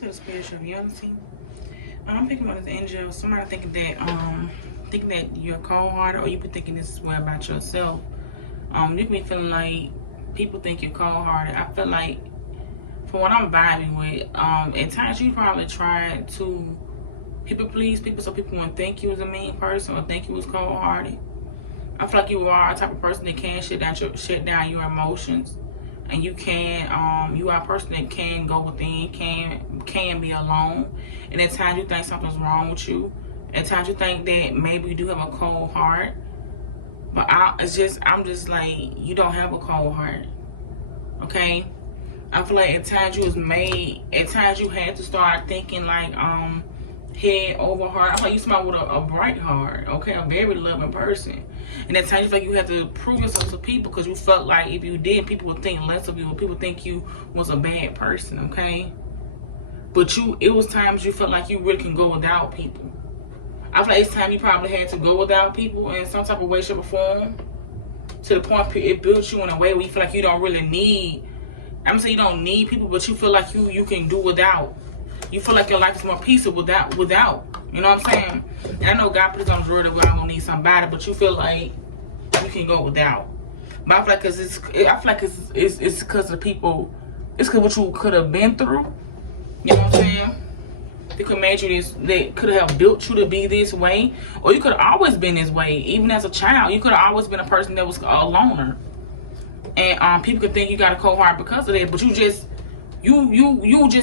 to the spiritual reality. I'm picking up this angel. Somebody thinking that you're cold-hearted, or you be thinking this is way about yourself. You can be feeling like people think you're cold-hearted. I feel like, from what I'm vibing with, at times you probably tried to people please people so people wouldn't think you was a mean person or think you was cold-hearted. I feel like you are a type of person that can shut down your emotions. And you are a person that can go within, can be alone. And at times you think something's wrong with you. At times you think that maybe you do have a cold heart. But I'm just like, you don't have a cold heart. Okay? I feel like at times you had to start thinking like head over heart. I feel like you somebody with a bright heart, okay? A very loving person. And at times you feel like you have to prove yourself to people because you felt like if you did, people would think less of you, or people think you was a bad person, okay? But it was times you felt like you really can go without people. I feel like it's time you probably had to go without people in some type of way, shape, or form, to the point it built you in a way where you feel like you don't really need, I'm gonna say you don't need people, but you feel like you can do without. You feel like your life is more peaceful without. You know what I'm saying? And I know God put it on the word that we're gonna need somebody, but you feel like you can go without. But I feel like it's because of people. It's because what you could have been through. You know what I'm saying? They could have made you this. They could have built you to be this way, or you could have always been this way. Even as a child, you could have always been a person that was a loner, and people could think you got a cold heart because of that. But you just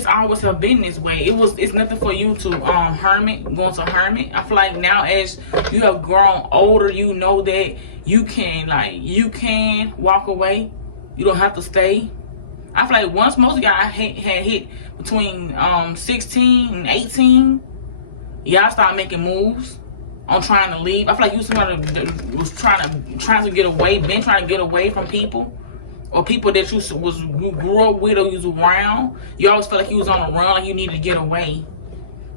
always have been this way. It's nothing for you to go into hermit. I feel like now as you have grown older, you know that you can walk away. You don't have to stay. I feel like once most of y'all had hit between 16 and 18, y'all start making moves on trying to leave. I feel like you somebody that was trying to get away, been trying to get away from people. Or people that you grew up with or you was around. You always felt like you was on the run, like you needed to get away.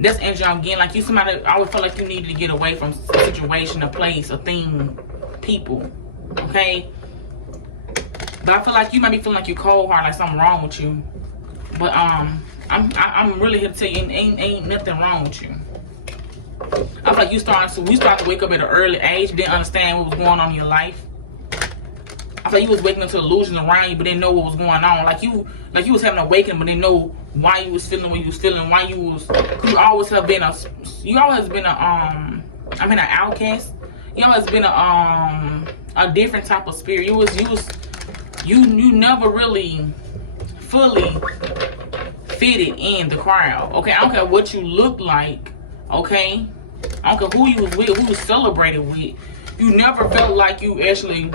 That's energy I'm getting. Like you somebody always felt like you needed to get away from a situation, a place, a thing, people. Okay? But I feel like you might be feeling like you're cold hearted, like something wrong with you. But I'm really here to tell you ain't nothing wrong with you. I feel like we started to wake up at an early age, didn't understand what was going on in your life. I feel like you was waking up to illusions around you, but didn't know what was going on. Like you was having an awakening, but didn't know why you was feeling what you was feeling. You always have been an outcast. You always been a different type of spirit. You never really fully fitted in the crowd. Okay, I don't care what you look like. Okay, I don't care who you was with, who you celebrated with. You never felt like you actually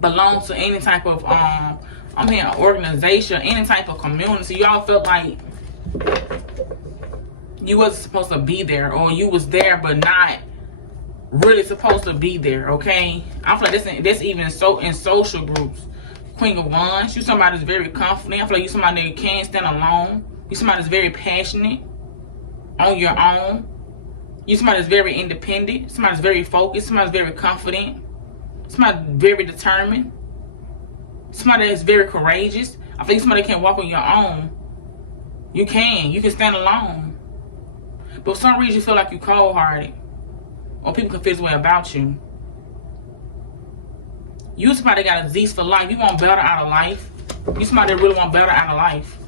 belong to any type of organization, any type of community. Y'all felt like you wasn't supposed to be there, or you was there but not really supposed to be there. Okay, I feel like that's even so in social groups. Queen of Wands, you somebody that's very confident. I feel like you somebody that can't stand alone. You somebody that's very passionate on your own. You somebody that's very independent. Somebody that's very focused. Somebody that's very confident. Somebody very determined. Somebody that's very courageous. I think somebody that can walk on your own. You can stand alone. But for some reason you feel like you're cold-hearted, or people can feel this way about you. You somebody that got a zest for life. You want better out of life. You somebody that really want better out of life.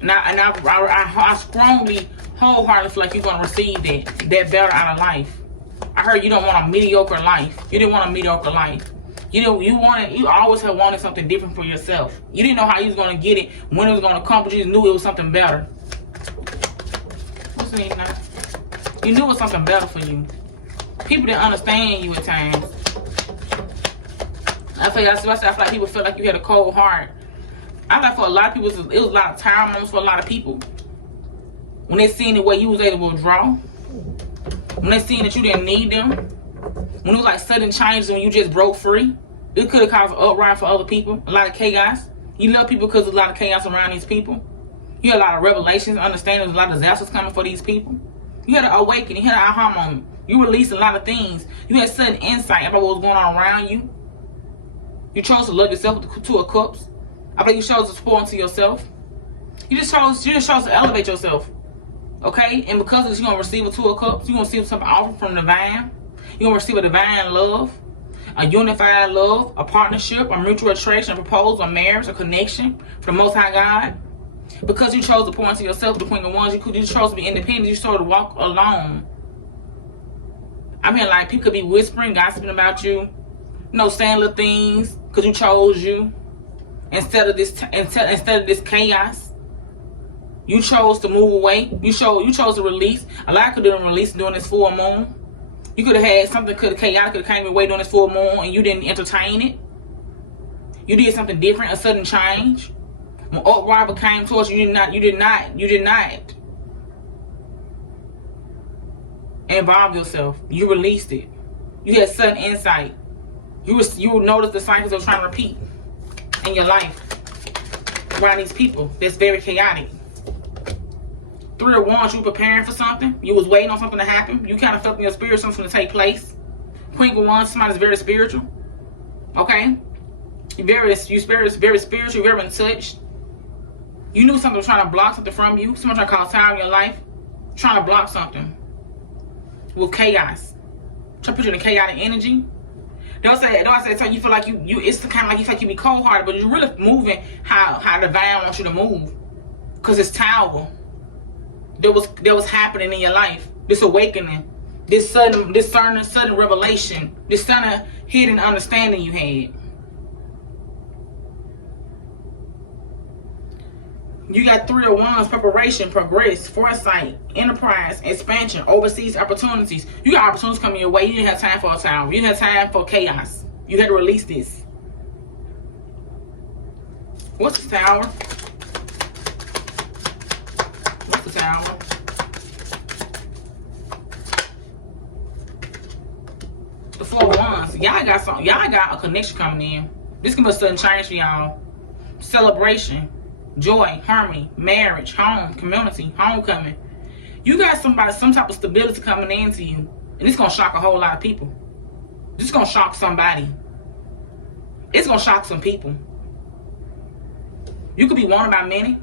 And I strongly, wholeheartedly feel like you're gonna receive that better out of life. I heard you don't want a mediocre life. You didn't want a mediocre life. You always have wanted something different for yourself. You didn't know how you was gonna get it, when it was gonna come, but you just knew it was something better. What's the name now? You knew it was something better for you. People didn't understand you at times. I feel like people felt like you had a cold heart. I feel like for a lot of people, it was a lot of time moments for a lot of people. When they seen the way you was able to withdraw. When they seen that you didn't need them. When it was like sudden changes when you just broke free. It could have caused an uprising for other people. A lot of chaos. You love people because there's a lot of chaos around these people. You had a lot of revelations, understanding there's a lot of disasters coming for these people. You had an awakening. You had an aha moment. You released a lot of things. You had sudden insight about what was going on around you. You chose to love yourself with 2 of Cups. I believe you chose to pour into yourself. You just chose to elevate yourself. Okay? And because of this, you're going to receive a Two of Cups. You're going to receive something offered from divine. You're going to receive a divine love, a unified love, a partnership, a mutual attraction, a proposal, a marriage, a connection from the Most High God. Because you chose to pour into yourself, the Queen of Wands, you chose to be independent. You chose to walk alone. I mean, like, people could be whispering, gossiping about you. Saying little things because you chose you. Instead of this chaos. You chose to move away. You chose to release. A lot could have been released during this full moon. You could have had something chaotic could have came away during this full moon and you didn't entertain it. You did something different, a sudden change. When upright came towards you, you did not involve yourself. You released it. You had sudden insight. You noticed the cycles that were trying to repeat in your life around these people. That's very chaotic. Three of Wands, you were preparing for something. You was waiting on something to happen. You kind of felt in your spirit something to take place. Queen of Wands, somebody's very spiritual. Okay? You're very spiritual. You're very in touch. You knew something was trying to block something from you. Someone trying to cause time in your life. Trying to block something. With chaos. Trying to put you in a chaotic energy. Don't say you feel like it's kind of like you feel like you be cold-hearted, but you're really moving how divine wants you to move. Because it's Tower. That was happening in your life. This awakening. This sudden revelation. This sudden hidden understanding you had. You got Three of Wands, preparation, progress, foresight, enterprise, expansion, overseas opportunities. You got opportunities coming your way. You didn't have time for a Tower. You didn't have time for chaos. You had to release this. What's the Tower? What's the Tower? The Four of Wands. Y'all got a connection coming in. This can be a sudden change for y'all. Celebration. Joy, harmony, marriage, home, community, homecoming. You got some type of stability coming into you. And it's going to shock a whole lot of people. It's going to shock somebody. It's going to shock some people. You could be wanted by many.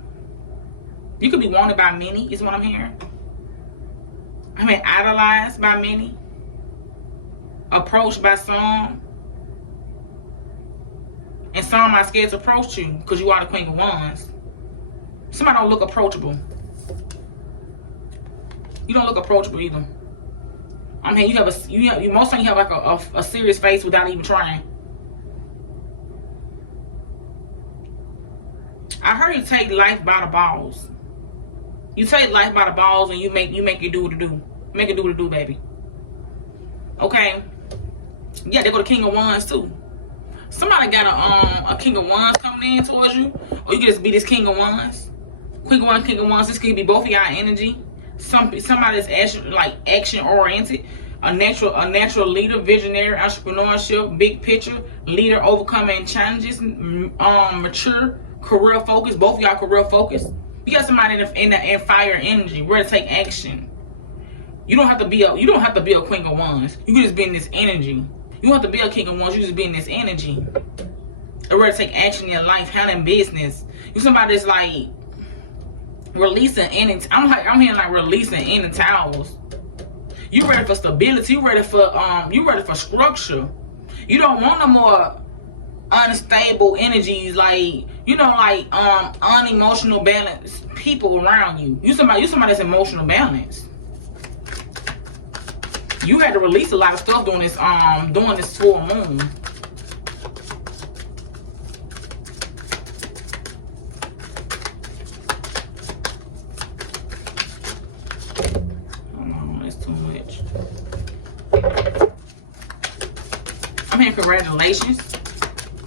You could be wanted by many, is what I'm hearing. I mean, idolized by many. Approached by some. And some are scared to approach you because you are the Queen of Wands. Somebody don't look approachable. You don't look approachable either. I mean, most times you have like a serious face without even trying. I heard you take life by the balls. You take life by the balls and you make it do what it do. Make it do what it do, baby. Okay. Yeah, they go to King of Wands too. Somebody got a King of Wands coming in towards you, or you can just be this King of Wands. Queen of Wands, King of Wands. This could be both of y'all energy. Somebody that's action oriented, a natural leader, visionary, entrepreneurship, big picture, leader, overcoming challenges, mature, career focus. Both of y'all career focused. You got somebody in fire energy, ready to take action. You don't have to be a Queen of Wands. You can just be in this energy. You don't have to be a King of Wands. You just be in this energy. They're ready to take action in your life, handling business. You somebody that's like releasing any. I'm hearing like releasing any towels. You ready for stability? You ready for structure? You don't want no more unstable energies, like unemotional balance people around you. You somebody that's emotional balance. You had to release a lot of stuff during this full moon. That's too much. I'm here. Congratulations.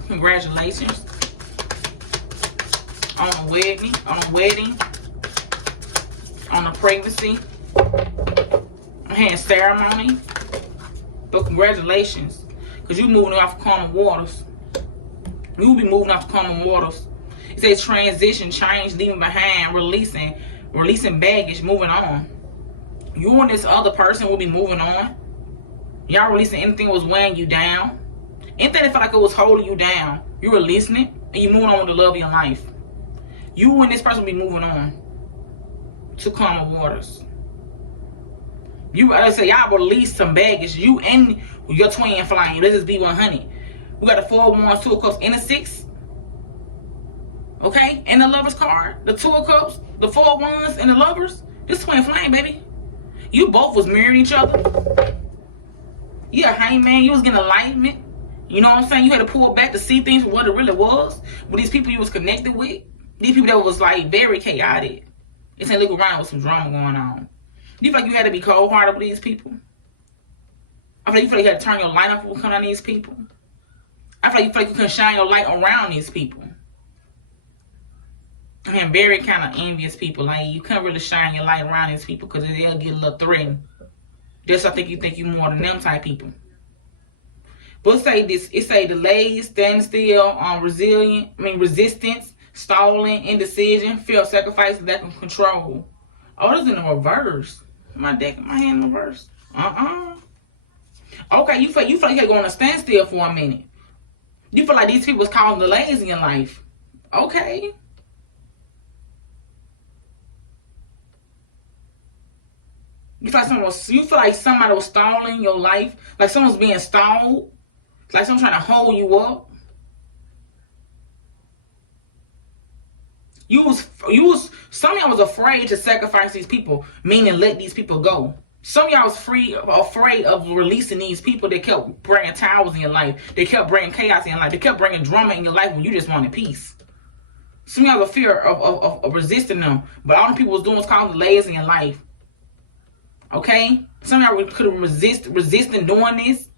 Congratulations. On a wedding. On a pregnancy. I'm hearing ceremony. But congratulations. Because you're moving off the common waters. You'll be moving off the common waters. It says transition, change, leaving behind, releasing baggage, moving on. You and this other person will be moving on. Y'all releasing anything that was weighing you down. Anything that felt like it was holding you down. You're releasing it and you're moving on with the love of your life. You and this person will be moving on to calmer waters. You, I say, y'all release some baggage. You and your twin flame. This is B100. We got the 4 of Wands, 2 of Cups, and the 6. Okay? And the Lovers card. The 2 of Cups, the 4 of Wands, and the Lovers. This twin flame, baby. You both was mirroring each other. You a hangman. You was getting enlightenment. You know what I'm saying? You had to pull back to see things for what it really was. With these people you was connected with. These people that was like very chaotic. It's ain't look around with some drama going on. You feel like you had to be cold-hearted with these people? I feel like you feel like you had to turn your light off when coming on these people. I feel like you couldn't shine your light around these people. I mean, very kind of envious people. Like, you couldn't really shine your light around these people because they'll get a little threatened. Just I think you more than them type people. But it say this, it say delays, standstill, resistance, stalling, indecision, fear, sacrifice, lack of control. Oh, this is in the reverse. My hand in reverse. Okay, you feel like you're going to standstill for a minute. You feel like these people was causing delays in your life. Okay. You feel like somebody was stalling your life, like someone's being stalled, like someone's trying to hold you up. Some of y'all was afraid to sacrifice these people, meaning let these people go. Some of y'all was afraid of releasing these people that kept bringing towers in your life. They kept bringing chaos in your life. They kept bringing drama in your life when you just wanted peace. Some of y'all was a fear of resisting them, but all the people was doing was causing delays in your life. Okay? Some of y'all could have resisting doing this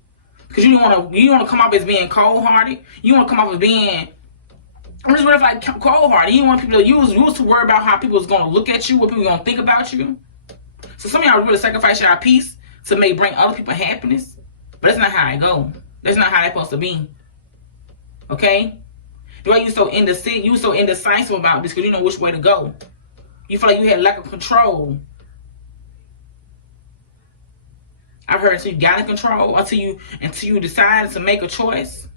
because you don't want to come off as being cold-hearted. You want to come off as being I'm just really like cold-hearted. You don't want people to use to worry about how people is going to look at you, what people are going to think about you. So some of y'all really sacrifice your peace to bring other people happiness. But that's not how it go. That's not how it's supposed to be. Okay? The way you so indecisive about this because you know which way to go. You feel like you had lack of control. I've heard until you got in control, until you decided to make a choice.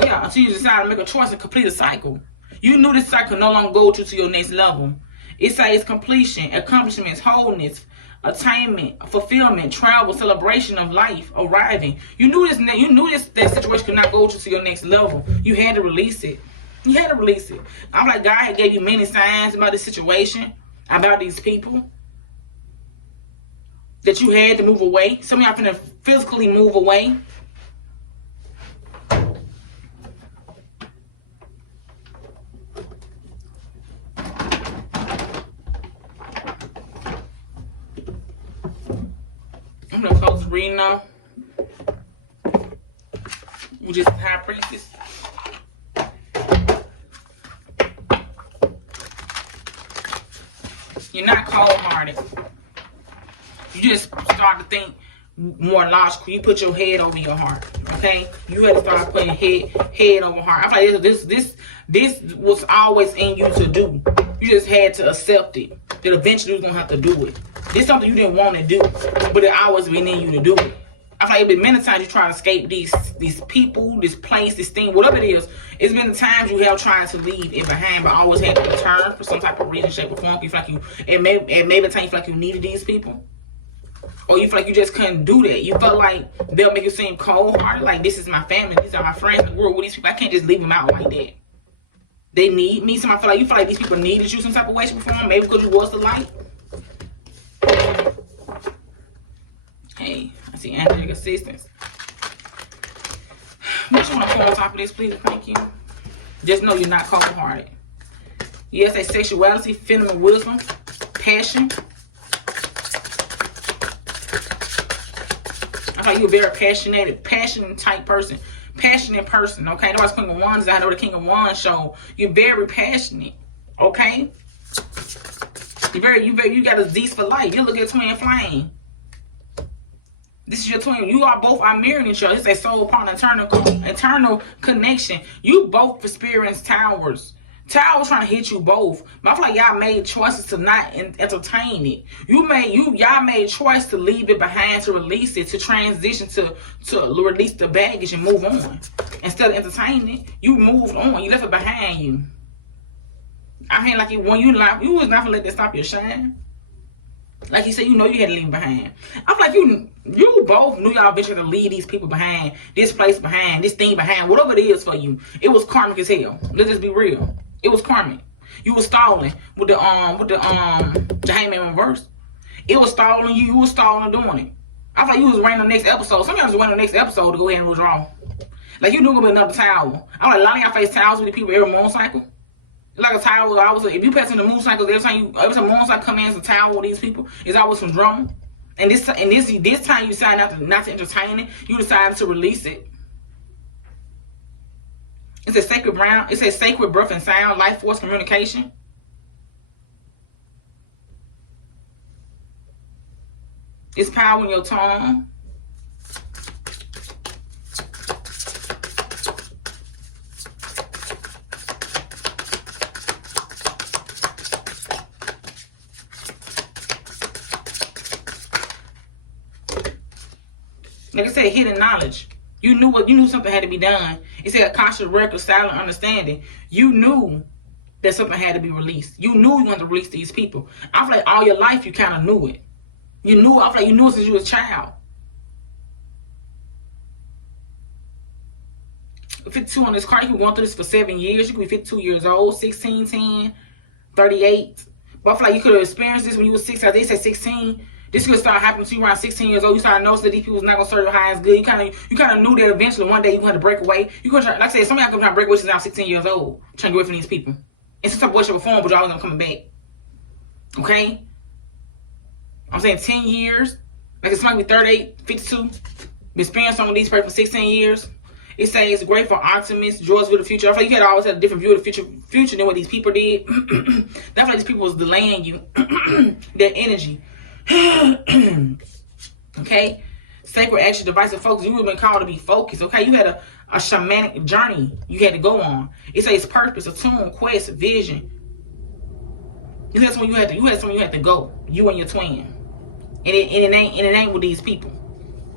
Yeah, until you decide to make a choice and complete a cycle. You knew this cycle no longer go to your next level. It says completion, accomplishments, wholeness, attainment, fulfillment, travel, celebration of life, arriving. You knew that situation could not go to your next level. You had to release it. You had to release it. I'm like, God had gave you many signs about this situation, about these people, that you had to move away. Some of y'all finna physically move away. I'm gonna close the reading now. We just High Priestess. You're not cold-hearted. You just start to think more logical. You put your head over your heart. Okay? You had to start putting head over heart. I feel like this was always in you to do. You just had to accept it. That eventually you was gonna have to do it. This is something you didn't want to do, but it always been in you to do it. I feel like it's been many times you try to escape these people, this place, this thing, whatever it is. It's been the times you have tried to leave it behind, but always had to return for some type of reason, shape, or form. You feel like and maybe the time you feel like you needed these people, or you feel like you just couldn't do that. You felt like they'll make you seem cold-hearted, like this is my family, these are my friends in the world. With these people, I can't just leave them out like that. They need me. Somebody you feel like these people needed you some type of way, shape, or form. Maybe because you was the light. Hey, I see angelic assistance. What you want to put on top of this, please? Thank you. Just know you're not cold-hearted. Yes, a sexuality, feminine wisdom, passion. I feel like you're a very passionate type person. Passionate person, okay? Nobody's King of Wands. I know the King of Wands show. You're very passionate, okay? You got a zest for life. You look at twin flame. This is your twin. You are both are mirroring each other. It's a soul upon eternal connection. You both experience towers. Towers trying to hit you both. But I feel like y'all made choices to not entertain it. Y'all made choice to leave it behind, to release it, to transition, to release the baggage and move on. Instead of entertaining it, you moved on. You left it behind you. I mean, like when you lie, you was not gonna let that stop your shine. Like you said, you know you had to leave behind. I feel like you both knew y'all eventually to leave these people behind, this place behind, this thing behind, whatever it is for you. It was karmic as hell. Let's just be real. It was karmic. You was stalling with the Hangman reverse. It was stalling you. You was stalling doing it. I thought you was waiting on the next episode. Some of y'all was waiting on the next episode to go ahead and withdraw. Like you knew gonna be another towel. I like a lot of y'all face towels with the people every moon cycle. It's like a towel. If you pass in the moon cycles, every time moon cycle come in, it's a towel with these people. It's always some drama. And this time you decided not to entertain it. You decided to release it. It's a sacred ground. It says sacred breath and sound, life force, communication. It's power in your tongue. Like I said, hidden knowledge. You knew something had to be done. It said conscious record, silent understanding. You knew that something had to be released. You knew you wanted to release these people. I feel like all your life you kind of knew it. I feel like you knew it since you was a child. 52 on this card. You can go through this for 7 years. You could be 52 years old, 16, 10, 38. But I feel like you could have experienced this when you were 16. They said 16. This could start happening to you around 16 years old. You started noticing that these people was not gonna serve your high as good. You kind of knew that eventually one day you had to break away. You could try, like I said, some of y'all come try to break away since now 16 years old, trying to get away from these people. It's some bullshit before, but y'all always gonna come back. Okay? I'm saying 10 years. Like it's somebody be 38, 52. Been experiencing some of these people for 16 years. It says it's great for optimists, joys for the future. I feel like you had always had a different view of the future than what these people did. That's why these people was delaying you. Their energy. Okay, sacred action, divisive focus. You have been called to be focused. Okay, you had a shamanic journey you had to go on. It says purpose, attune, quest, vision. You had someone you had to go. You and your twin, and it ain't with these people,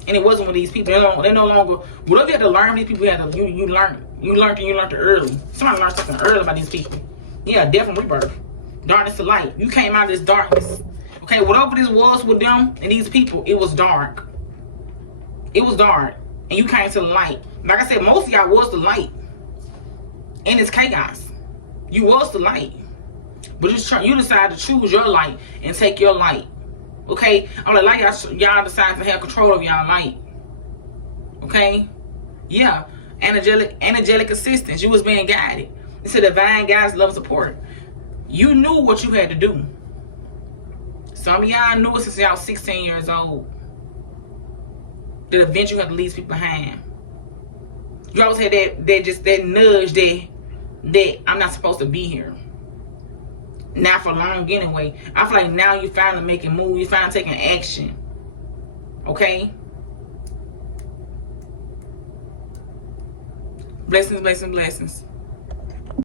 and it wasn't with these people. They're no longer. Whatever you had to learn from these people, you learned it early. Somebody learned something early about these people. Yeah, death and rebirth, darkness to light. You came out of this darkness. Okay, whatever this was with them and these people, it was dark. It was dark. And you came to the light. Like I said, most of y'all was the light. And it's chaos. You was the light. But you decided to choose your light and take your light. Okay? I'm like y'all decided to have control of y'all light. Okay? Yeah. Angelic assistance. You was being guided. It's a divine guidance, love, support. You knew what you had to do. Some of y'all knew it since y'all 16 years old. That eventually you have to leave people behind. You always had that nudge that I'm not supposed to be here. Not for long anyway. I feel like now you finally making moves. You finally taking action. Okay? Blessings, blessings, blessings.